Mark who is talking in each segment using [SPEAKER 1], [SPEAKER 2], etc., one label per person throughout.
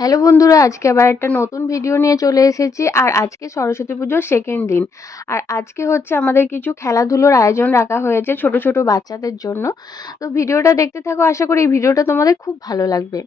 [SPEAKER 1] Hello বন্ধুরা আজকে আবার একটা নতুন ভিডিও নিয়ে চলে এসেছি। আর আজকে সরস্বতী পুজোর সেকেন্ড দিন। আর আজকে হচ্ছে আমাদের কিছু খেলাধুলোর আয়োজন রাখা হয়েছে ছোট ছোট বাচ্চাদের জন্য। তো ভিডিওটা দেখতে থাকো আশা করি এই ভিডিওটা তোমাদের খুব ভালো লাগবে।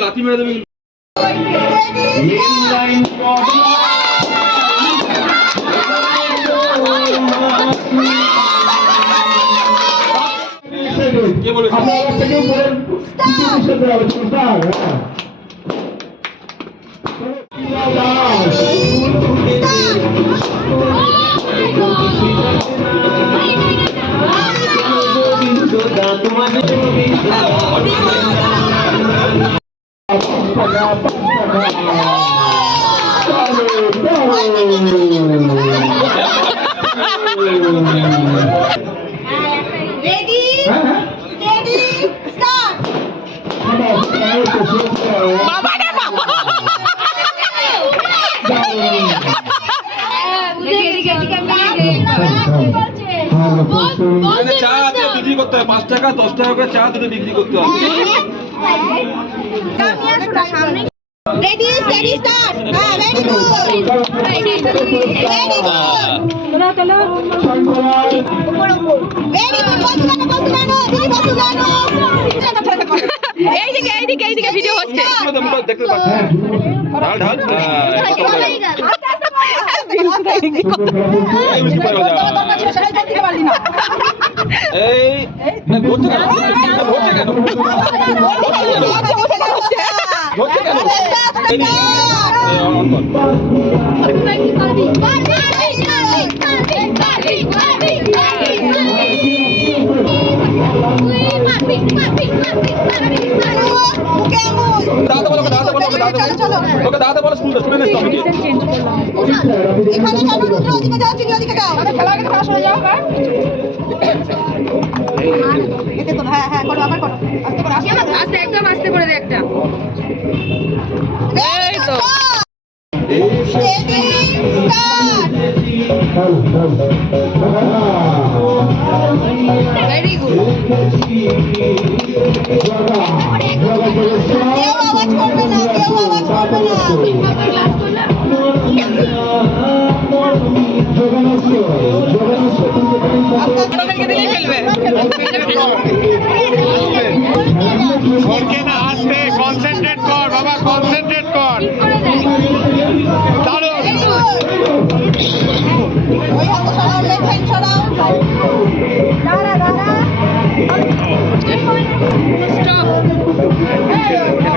[SPEAKER 2] লাথি মেরে দেবে চা আছে!
[SPEAKER 1] এইদিকে এইদিকে এইদিকে ভিডিও হচ্ছে
[SPEAKER 2] পাচ্ছি ঢাল ঢাল হ্যাঁ, কত বড়? এই মিষ্টি পাই বাজা। এই না, ধরছে কেন ধরছে কেন ধরছে কেন এই নে। এই, অন কর।
[SPEAKER 3] মুখে আঙুল।
[SPEAKER 2] দাদা বলো বলো ওকে দাদা। বলো শুনতে শুনে
[SPEAKER 3] এখানে যাব রুদ্র ওদিকে যাও চিনি ওদিকে যাও? এতে করো, হ্যাঁ হ্যাঁ করো আবার করো। আস্তে করো আস্তে
[SPEAKER 1] আস্তে একদম আস্তে করে দে একটা।
[SPEAKER 3] এই তো। স্টেডি স্টার্ট
[SPEAKER 1] ভেরি গুড
[SPEAKER 4] সরকে না আসতে কনসেন্ট্রেট কর বাবা কনসেন্ট্রেট কর দাঁড়ো
[SPEAKER 3] Very good.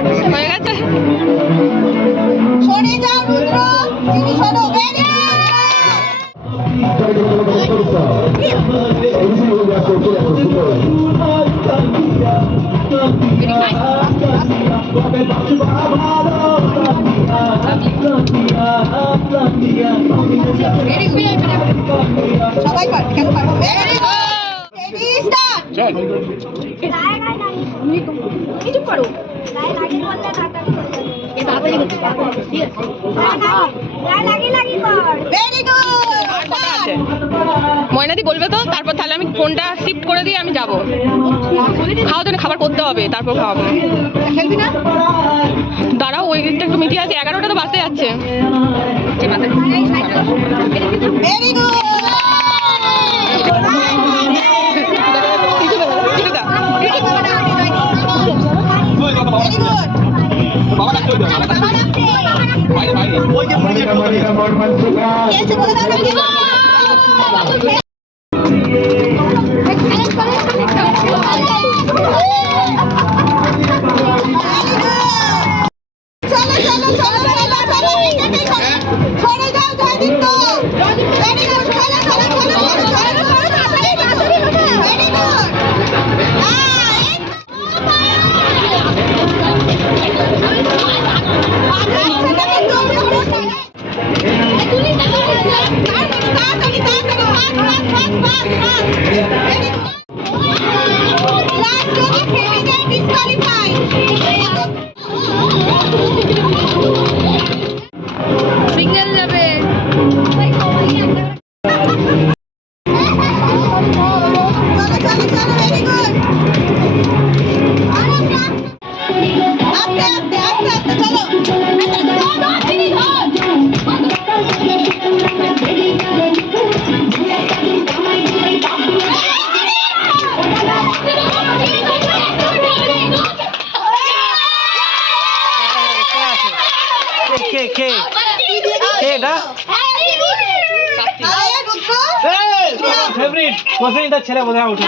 [SPEAKER 3] কিছু করো
[SPEAKER 1] ময়নাদি বলবে তো? তারপর তাহলে আমি ফোনটা শিফট করে দিয়ে আমি যাব। খাওয়া তো খাবার করতে হবে তারপর খাওয়াবো। দাঁড়াও ওই দিকটা একটু মিটিয়ে আছে এগারোটা তো বাসে যাচ্ছে।
[SPEAKER 3] ভেরি গুড
[SPEAKER 2] ওই যে
[SPEAKER 3] প্রসেনজিতের ছেলে উঠে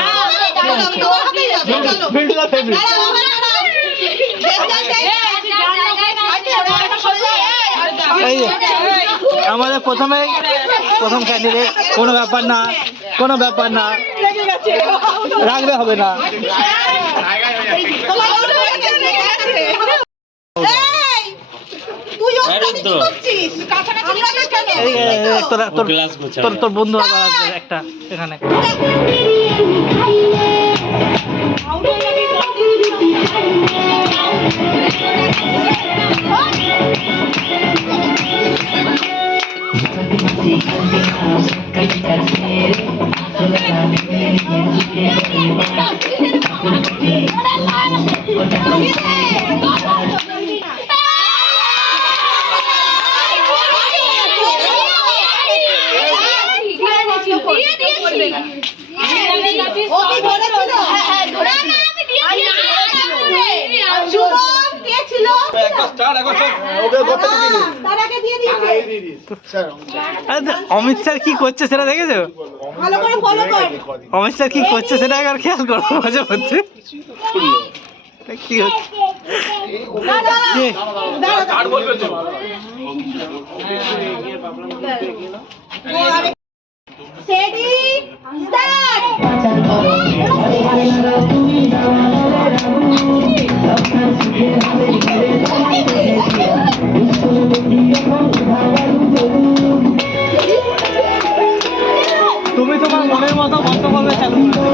[SPEAKER 3] বিল্ডুদার ফেভারিট এই আমাদের প্রথমে প্রথম ক্যান্ডিডেট কোনো ব্যাপার না কোনো ব্যাপার না রাখলে হবে না তোর তোর তোর বন্ধু আবার আসবে একটা এখানে
[SPEAKER 5] ও কি ধরেছিল? সুমন কে ছিল?
[SPEAKER 6] একটা স্টার এখন সব ওকে করতে দিবি
[SPEAKER 5] হ্যাঁ, তার আগে দিয়ে দিয়েছে।
[SPEAKER 3] আরে তো অমিত স্যার কি করছে সেটা দেখেছ? অমিত স্যার কি করছে সেটা একবার খেয়াল করো মজা কি হচ্ছে?
[SPEAKER 5] না, না,
[SPEAKER 3] গন্তব্য চালু করো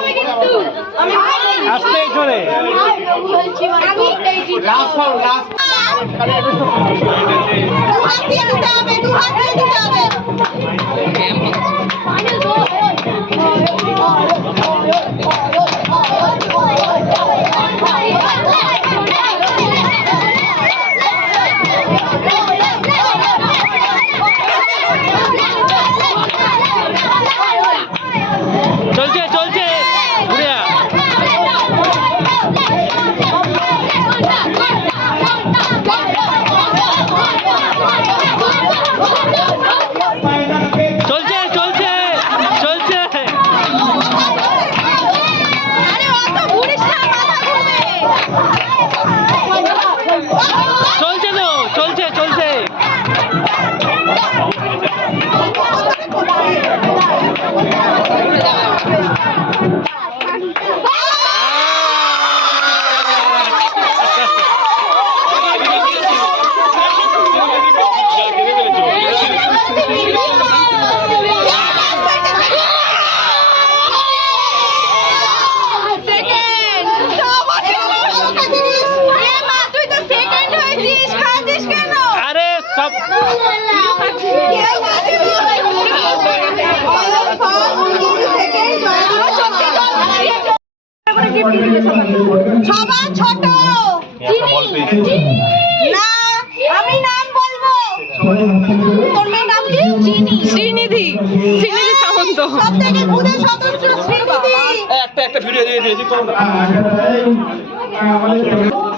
[SPEAKER 5] দাঁড়াও
[SPEAKER 3] আসতে চলে।
[SPEAKER 5] দু হাত দিয়ে দিতে হবে দু হাত দিয়ে দিতে হবে।
[SPEAKER 3] সবার ছোট। না আমি নাম বলব। তোর মেয়ের নাম কি? চিনি
[SPEAKER 1] শ্রীনিধি। শ্রীনিধি সামন্ত।
[SPEAKER 3] সব থেকে গুণের সদস্য শ্রীনিধি।
[SPEAKER 2] একটা একটা ভিডিও দিয়ে দিয়েছি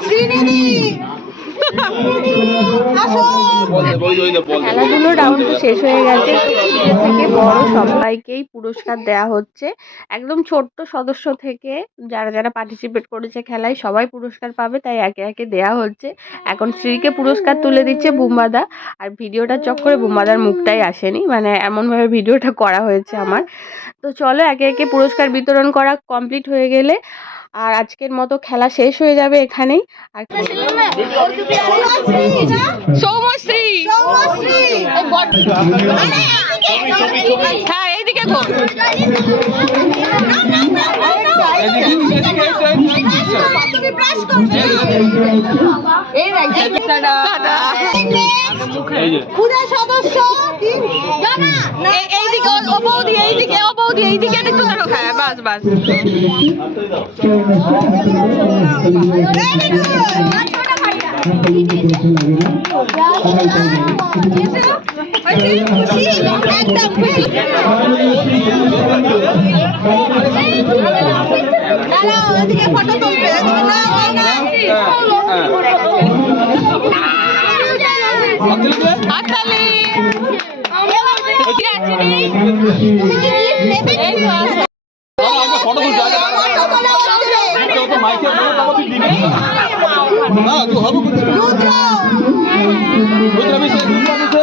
[SPEAKER 3] শ্রীনিধি আসো
[SPEAKER 2] বল দে, ওই যে, ওই যে, বল দে।
[SPEAKER 1] খেলাধুলোর রাউন্ড তো শেষ হয়ে গেছে। থেকে বড় সবাইকেই পুরস্কার দেওয়া হচ্ছে। একদম ছোট্ট সদস্য থেকে যারা যারা পার্টিসিপেট করেছে খেলায় সবাই পুরস্কার পাবে তাই একে একে দেওয়া হচ্ছে। এখন শ্রীকে পুরস্কার তুলে দিচ্ছে বুম্বাদা। আর ভিডিওটার চক্করে বুম্বাদার মুখটাই আসেনি। মানে এমনভাবে ভিডিওটা করা হয়েছে আমার। তো চলো একে একে পুরস্কার বিতরণ করা কমপ্লিট হয়ে গেলে আর আজকের মতো খেলা শেষ হয়ে যাবে এখানেই। আর
[SPEAKER 3] সৌমশ্রী।
[SPEAKER 1] হ্যাঁ এইদিকে
[SPEAKER 3] সদস্য
[SPEAKER 1] এইদিকে ও- বৌদি এইদিকে ও বৌদি এইদিকে একটু ধরো হ্যাঁ বাস বাস
[SPEAKER 3] ভেরি গুড ফটো তুলবে না না
[SPEAKER 1] হাততালি
[SPEAKER 3] এই তো আসো
[SPEAKER 2] আগে ফটো তুলতে আগে
[SPEAKER 3] ফটো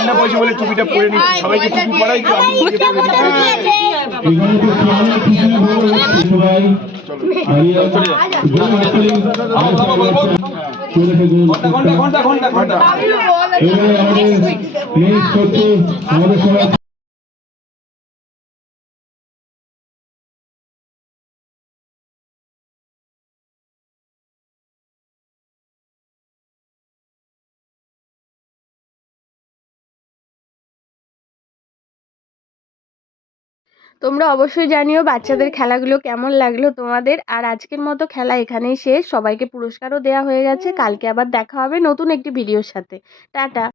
[SPEAKER 7] ঠান্ডা পয়সা বলে টুপিটা পরে নিচ্ছি। সবাইকে টুপি পরাই তো আমি। ঘণ্টা ঘণ্টা ঘণ্টা। ঘণ্টা আমাদের সবাই
[SPEAKER 1] তোমরা অবশ্যই জানিও বাচ্চাদের খেলাগুলো কেমন লাগল তোমাদের। আর আজকের মতো খেলা এখানেই শেষ। সবাইকে পুরস্কারও দেওয়া হয়ে গেছে। কালকে আবার দেখা হবে নতুন একটি ভিডিওর সাথে। টাটা।